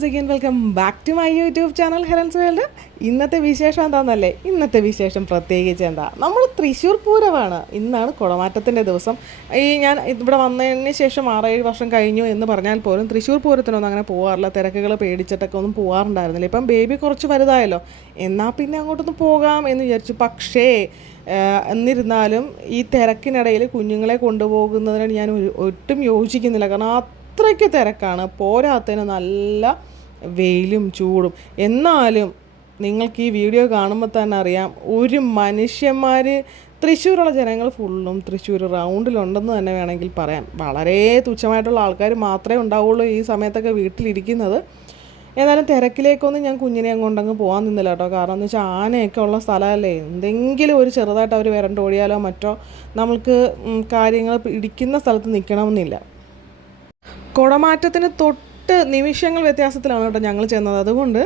Once again welcome back to my YouTube channel Helen's world. ഇന്നത്തെ വിശേഷം എന്താണെന്നല്ലേ? ഇന്നത്തെ വിശേഷം പ്രത്യേകിച്ച് എന്താ, നമ്മൾ തൃശ്ശൂർ പൂരമാണ്. ഇന്നാണ് കുടമാറ്റത്തിൻ്റെ ദിവസം. ഞാൻ ഇവിടെ വന്നതിന് ശേഷം 6-7 വർഷം കഴിഞ്ഞു എന്ന് പറഞ്ഞാൽ പോലും തൃശ്ശൂർ പൂരത്തിനൊന്നും അങ്ങനെ പോകാറില്ല. തിരക്കുകൾ പേടിച്ചിട്ടൊക്കെ ഒന്നും പോകാറുണ്ടായിരുന്നില്ല. ഇപ്പം ബേബി കുറച്ച് വലുതായല്ലോ, എന്നാൽ പിന്നെ അങ്ങോട്ടൊന്ന് പോകാം എന്ന് വിചാരിച്ചു. പക്ഷേ എന്നിരുന്നാലും ഈ തിരക്കിനിടയിൽ കുഞ്ഞുങ്ങളെ കൊണ്ടുപോകുന്നതിന് ഞാൻ ഒട്ടും യോജിക്കുന്നില്ല. കാരണം അത്രയ്ക്ക് തിരക്കാണ്. പോരാത്തതിന് നല്ല വെയിലും ചൂടും. എന്നാലും നിങ്ങൾക്ക് ഈ വീഡിയോ കാണുമ്പോൾ തന്നെ അറിയാം, ഒരു മനുഷ്യന്മാർ തൃശ്ശൂരുള്ള ജനങ്ങൾ ഫുള്ളും തൃശ്ശൂർ റൗണ്ടിലുണ്ടെന്ന് തന്നെ വേണമെങ്കിൽ പറയാം. വളരെ തുച്ഛമായിട്ടുള്ള ആൾക്കാർ മാത്രമേ ഉണ്ടാവുള്ളൂ ഈ സമയത്തൊക്കെ വീട്ടിലിരിക്കുന്നത്. എന്നാലും തിരക്കിലേക്കൊന്നും ഞാൻ കുഞ്ഞിനെ കൊണ്ടങ്ങ് പോകാൻ നിന്നില്ല കേട്ടോ. കാരണം എന്ന് വെച്ചാൽ ആനയൊക്കെ ഉള്ള സ്ഥലമല്ലേ, എന്തെങ്കിലും ഒരു ചെറുതായിട്ട് അവർ വരണ്ടോടിയാലോ മറ്റോ നമ്മൾക്ക് കാര്യങ്ങൾ ഇടിക്കുന്ന സ്ഥലത്ത് നിൽക്കണമെന്നില്ല. കുടമാറ്റത്തിന് തൊട്ട് നിമിഷങ്ങൾ വ്യത്യാസത്തിലാണ് കേട്ടോ ഞങ്ങൾ ചെന്നത്. അതുകൊണ്ട്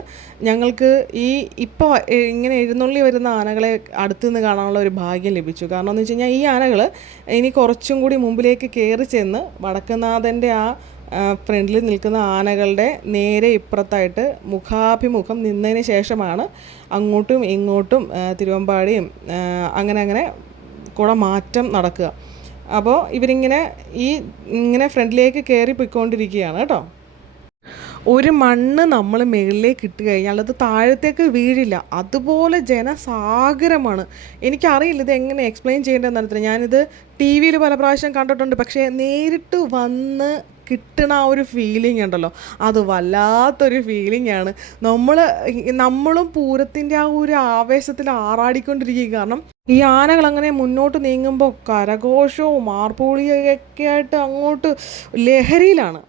ഞങ്ങൾക്ക് ഇപ്പോൾ ഇങ്ങനെ എഴുന്നള്ളി വരുന്ന ആനകളെ അടുത്തു നിന്ന് കാണാനുള്ള ഒരു ഭാഗ്യം ലഭിച്ചു. കാരണം എന്ന് വെച്ച് കഴിഞ്ഞാൽ ഈ ആനകൾ ഇനി കുറച്ചും കൂടി മുമ്പിലേക്ക് കയറി ചെന്ന് വടക്കുന്നാഥൻ്റെ ഫ്രണ്ടിൽ നിൽക്കുന്ന ആനകളുടെ നേരെ ഇപ്പുറത്തായിട്ട് മുഖാഭിമുഖം നിന്നതിന് ശേഷമാണ് അങ്ങോട്ടും ഇങ്ങോട്ടും തിരുവമ്പാടിയും അങ്ങനെ കുടമാറ്റം നടക്കുക. അപ്പോൾ ഇവരിങ്ങനെ ഇങ്ങനെ ഫ്രണ്ടിലേക്ക് കയറി പോയിക്കൊണ്ടിരിക്കുകയാണ് കേട്ടോ. ഒരു മണ്ണ് നമ്മൾ മുകളിലേക്ക് ഇട്ട് കഴിഞ്ഞാൽ അത് താഴത്തേക്ക് വീഴില്ല. അതുപോലെ ജനസാഗരമാണ്. എനിക്കറിയില്ല ഇത് എങ്ങനെ എക്സ്പ്ലെയിൻ ചെയ്യേണ്ടതെന്ന് അറിയത്തില്ല. ഞാനിത് ടി വിയിൽ പല പ്രാവശ്യം കണ്ടിട്ടുണ്ട്. പക്ഷേ നേരിട്ട് വന്ന് കിട്ടണ ആ ഒരു ഫീലിംഗ് ഉണ്ടല്ലോ, അത് വല്ലാത്തൊരു ഫീലിംഗ് ആണ്. നമ്മളും പൂരത്തിൻ്റെ ആ ഒരു ആവേശത്തിൽ ആറാടിക്കൊണ്ടിരിക്കുക. കാരണം ഈ ആനകൾ അങ്ങനെ മുന്നോട്ട് നീങ്ങുമ്പോൾ കരഘോഷവും ആർപ്പുവിളിയൊക്കെ ആയിട്ട് അങ്ങോട്ട് ലഹരിയിലാണ്.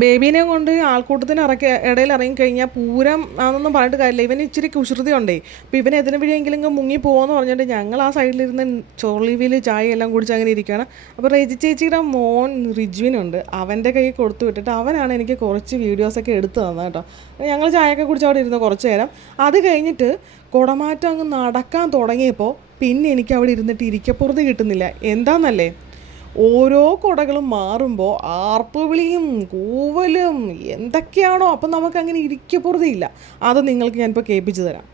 ബേബീനെ കൊണ്ട് ആൾക്കൂട്ടത്തിന് ഇടയിൽ ഇറങ്ങിക്കഴിഞ്ഞാൽ പൂരം ആണെന്നൊന്നും പറഞ്ഞിട്ട് കാര്യമില്ല. ഇവന് ഇച്ചിരി കുസൃതി ഉണ്ടേ. അപ്പോൾ ഇവന് എതിന് വഴിയെങ്കിലും ഇങ്ങ് മുങ്ങി പോകുമെന്ന് പറഞ്ഞിട്ട് ഞങ്ങൾ ആ സൈഡിലിരുന്ന് ചോളിവിൽ ചായ എല്ലാം കുടിച്ച് അങ്ങനെ ഇരിക്കുകയാണ്. അപ്പോൾ റെജി ചേച്ചിയുടെ മോൻ റിജ്വിനുണ്ട്, അവൻ്റെ കൈ കൊടുത്തു വിട്ടിട്ട് അവനാണ് എനിക്ക് കുറച്ച് വീഡിയോസൊക്കെ എടുത്തു തന്നത് കേട്ടോ. ഞങ്ങൾ ചായയൊക്കെ കുടിച്ച് അവിടെ ഇരുന്ന് കുറച്ച് നേരം. അത് കഴിഞ്ഞിട്ട് കുടമാറ്റം അങ്ങ് നടക്കാൻ തുടങ്ങിയപ്പോൾ പിന്നെ എനിക്ക് അവിടെ ഇരുന്നിട്ട് ഇരിക്കപ്പുറത്ത് കിട്ടുന്നില്ല. എന്താണെന്നല്ലേ, ഓരോ കുടകളും മാറുമ്പോൾ ആർപ്പുവിളിയും കൂവലും എന്തൊക്കെയാണോ. അപ്പം നമുക്കങ്ങനെ ഇരിക്കപ്പുറതയില്ല. അത് നിങ്ങൾക്ക് ഞാനിപ്പോൾ കേൾപ്പിച്ചു തരാം.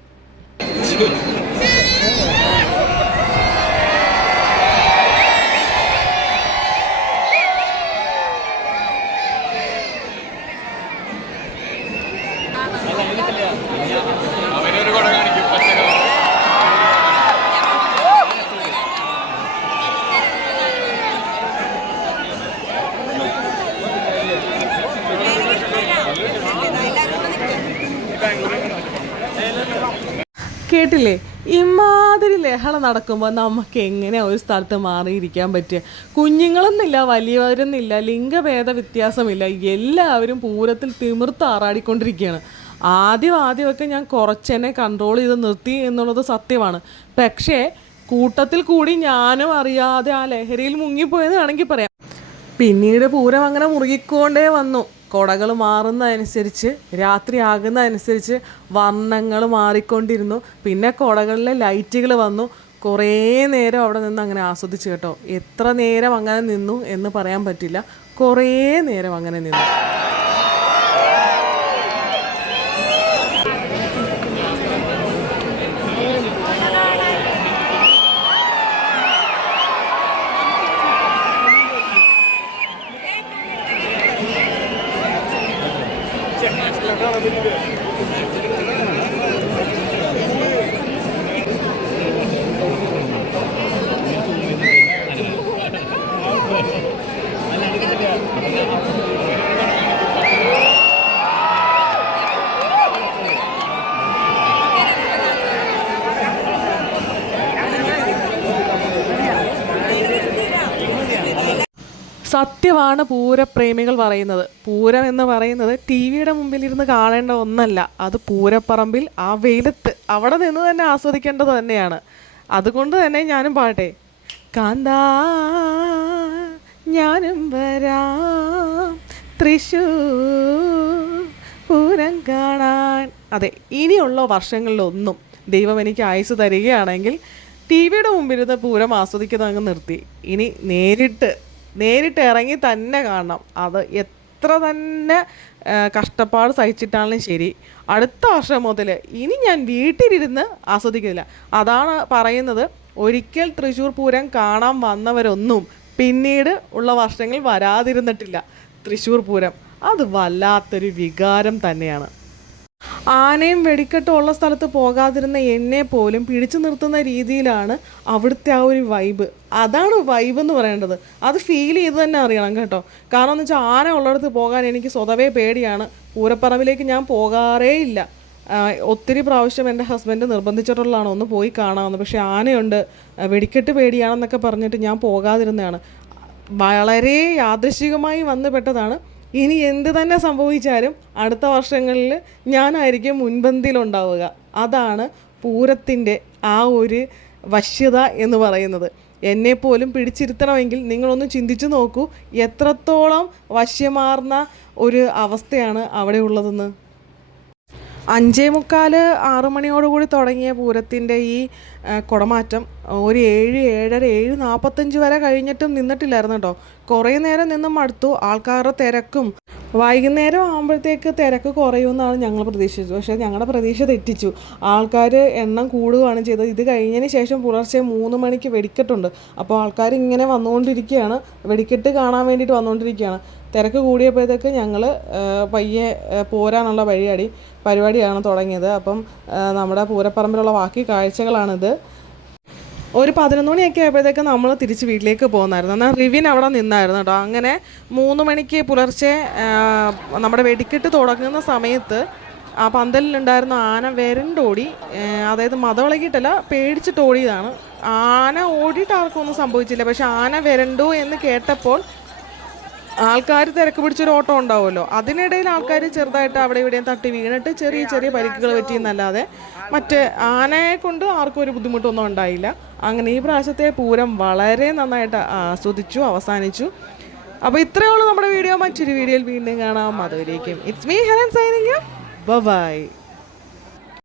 കേട്ടില്ലേ, ഇമാതിരി ലഹള നടക്കുമ്പോൾ നമുക്ക് എങ്ങനെയാണ് ഒരു സ്ഥലത്ത് മാറിയിരിക്കാൻ പറ്റുക? കുഞ്ഞുങ്ങളെന്നില്ല, വലിയവരെന്നില്ല, ലിംഗഭേദ വ്യത്യാസമില്ല, എല്ലാവരും പൂരത്തിൽ തിമിർത്ത് ആറാടിക്കൊണ്ടിരിക്കുകയാണ്. ആദ്യമൊക്കെ ഞാൻ കുറച്ചെന്നെ കൺട്രോൾ ചെയ്ത് നിർത്തി എന്നുള്ളത് സത്യമാണ്. പക്ഷേ കൂട്ടത്തിൽ കൂടി ഞാനും അറിയാതെ ആ ലഹരിയിൽ മുങ്ങിപ്പോയെന്ന് വേണമെങ്കിൽ പറയാം. പിന്നീട് പൂരം അങ്ങനെ മുറുകിക്കൊണ്ടേ വന്നു. കുടകൾ മാറുന്നതനുസരിച്ച്, രാത്രി ആകുന്നതനുസരിച്ച് വർണ്ണങ്ങൾ മാറിക്കൊണ്ടിരുന്നു. പിന്നെ കുടകളിലെ ലൈറ്റുകൾ വന്നു. കുറേ നേരം അവിടെ നിന്ന് അങ്ങനെ ആസ്വദിച്ചു കേട്ടോ. എത്ര നേരം അങ്ങനെ നിന്നു എന്ന് പറയാൻ പറ്റില്ല, കുറേ നേരം അങ്ങനെ നിന്നു. സത്യമാണ് പൂരപ്രേമികൾ പറയുന്നത്. പൂരം എന്ന് പറയുന്നത് ടി വിയുടെ മുമ്പിലിരുന്ന് കാണേണ്ട ഒന്നല്ല. അത് പൂരപ്പറമ്പിൽ ആ വെയിലത്ത് അവിടെ നിന്ന് തന്നെ ആസ്വദിക്കേണ്ടത് തന്നെയാണ്. അതുകൊണ്ട് തന്നെ ഞാനും പാട്ടെ, കാന്താ ഞാനും വരാം തൃശ്ശൂർ പൂരം കാണാൻ. അതെ, ഇനിയുള്ള വർഷങ്ങളിലൊന്നും ദൈവം എനിക്ക് ആയുസ് തരികയാണെങ്കിൽ ടി വിയുടെ മുമ്പിരുന്ന് പൂരം ആസ്വദിക്കുന്നത് അങ്ങ് നിർത്തി ഇനി നേരിട്ട് ഇറങ്ങി തന്നെ കാണണം. അത് എത്ര തന്നെ കഷ്ടപ്പാട് സഹിച്ചിട്ടാണെങ്കിലും ശരി അടുത്ത വർഷം മുതൽ ഇനി ഞാൻ വീട്ടിലിരുന്ന് ആസ്വദിക്കുന്നില്ല. അതാണ് പറയുന്നത്, ഒരിക്കൽ തൃശ്ശൂർ പൂരം കാണാൻ വന്നവരൊന്നും പിന്നീട് ഉള്ള വർഷങ്ങൾ വരാതിരുന്നിട്ടില്ല. തൃശ്ശൂർ പൂരം അത് വല്ലാത്തൊരു വികാരം തന്നെയാണ്. ആനയും വെടിക്കെട്ടും ഉള്ള സ്ഥലത്ത് പോകാതിരുന്ന എന്നെ പോലും പിടിച്ചു നിർത്തുന്ന രീതിയിലാണ് അവിടുത്തെ ആ ഒരു വൈബ്. അതാണ് വൈബ് എന്ന് പറയേണ്ടത്. അത് ഫീൽ ചെയ്ത് തന്നെ അറിയണം കേട്ടോ. കാരണം എന്ന് വെച്ചാൽ ആന ഉള്ളിടത്ത് പോകാൻ എനിക്ക് സ്വതവേ പേടിയാണ്. പൂരപ്പറമ്പിലേക്ക് ഞാൻ പോകാറേ ഇല്ല. ഒത്തിരി പ്രാവശ്യം എൻ്റെ ഹസ്ബൻഡ് നിർബന്ധിച്ചിട്ടുള്ളതാണ് ഒന്ന് പോയി കാണാമെന്ന്. പക്ഷേ ആനയുണ്ട്, വെടിക്കെട്ട് പേടിയാണെന്നൊക്കെ പറഞ്ഞിട്ട് ഞാൻ പോകാതിരുന്നതാണ്. വളരെ യാദൃശ്ചികമായി വന്നു പെട്ടതാണ്. ഇനി എന്ത് തന്നെ സംഭവിച്ചാലും അടുത്ത വർഷങ്ങളിൽ ഞാനായിരിക്കും മുൻപന്തിയിലുണ്ടാവുക. അതാണ് പൂരത്തിൻ്റെ ആ ഒരു വശ്യത എന്ന് പറയുന്നത്. എന്നെപ്പോലും പിടിച്ചിരുത്തണമെങ്കിൽ നിങ്ങളൊന്ന് ചിന്തിച്ചു നോക്കൂ, എത്രത്തോളം വശ്യമാർന്ന ഒരു അവസ്ഥയാണ് അവിടെ ഉള്ളതെന്ന്. 5:45 6 മണിയോടുകൂടി തുടങ്ങിയ പൂരത്തിൻ്റെ ഈ കുടമാറ്റം ഒരു 7, 7:30, 7:45 വരെ കഴിഞ്ഞിട്ടും നിന്നിട്ടില്ലായിരുന്നു കേട്ടോ. കുറേ നേരം നിന്നും മടുത്തു. ആൾക്കാരുടെ തിരക്കും വൈകുന്നേരം ആകുമ്പോഴത്തേക്ക് തിരക്ക് കുറയുമെന്നാണ് ഞങ്ങൾ പ്രതീക്ഷിച്ചത്. പക്ഷേ ഞങ്ങളുടെ പ്രതീക്ഷ തെറ്റിച്ചു. ആൾക്കാർ എണ്ണം കൂടുകയാണ് ചെയ്തത്. ഇത് കഴിഞ്ഞതിന് ശേഷം പുലർച്ചെ 3 മണിക്ക് വെടിക്കെട്ടുണ്ട്. അപ്പോൾ ആൾക്കാർ ഇങ്ങനെ വന്നുകൊണ്ടിരിക്കുകയാണ്, വെടിക്കെട്ട് കാണാൻ വേണ്ടിയിട്ട് വന്നുകൊണ്ടിരിക്കുകയാണ്. തിരക്ക് കൂടിയപ്പോഴത്തേക്ക് ഞങ്ങൾ പയ്യെ പോരാനുള്ള പരിപാടിയാണ് തുടങ്ങിയത്. അപ്പം നമ്മുടെ പൂരപ്പറമ്പിലുള്ള ബാക്കി കാഴ്ചകളാണിത്. ഒരു 11 മണിയൊക്കെ ആയപ്പോഴത്തേക്ക് നമ്മൾ തിരിച്ച് വീട്ടിലേക്ക് പോകുന്നായിരുന്നു. എന്നാൽ റിവിൻ അവിടെ നിന്നായിരുന്നു കേട്ടോ. അങ്ങനെ 3 മണിക്ക് പുലർച്ചെ നമ്മുടെ വെടിക്കെട്ട് തുടങ്ങുന്ന സമയത്ത് ആ പന്തലിലുണ്ടായിരുന്ന ആന വരണ്ടോടി, അതായത് മതവിളകിയിട്ടല്ല, പേടിച്ചിട്ട് ഓടിയതാണ്. ആന ഓടിയിട്ട് ആർക്കും ഒന്നും സംഭവിച്ചില്ല. പക്ഷെ ആന വരണ്ടോ എന്ന് കേട്ടപ്പോൾ ആൾക്കാർ തിരക്ക് പിടിച്ചൊരു ഓട്ടം ഉണ്ടാവുമല്ലോ. അതിനിടയിൽ ആൾക്കാർ ചെറുതായിട്ട് അവിടെ ഇവിടെയും തട്ടി വീണിട്ട് ചെറിയ ചെറിയ പരിക്കുകൾ പറ്റിയെന്നല്ലാതെ മറ്റ് ആനയെ കൊണ്ട് ആർക്കും ഒരു ബുദ്ധിമുട്ടൊന്നും ഉണ്ടായില്ല. അങ്ങനെ ഈ പ്രാവശ്യത്തെ പൂരം വളരെ നന്നായിട്ട് ആസ്വദിച്ചു, അവസാനിച്ചു. അപ്പോൾ ഇത്രയേ ഉള്ളൂ നമ്മുടെ വീഡിയോ. മറ്റൊരു വീഡിയോയിൽ വീണ്ടും കാണാം. അതുവരേക്കും it's me Helen signing. By.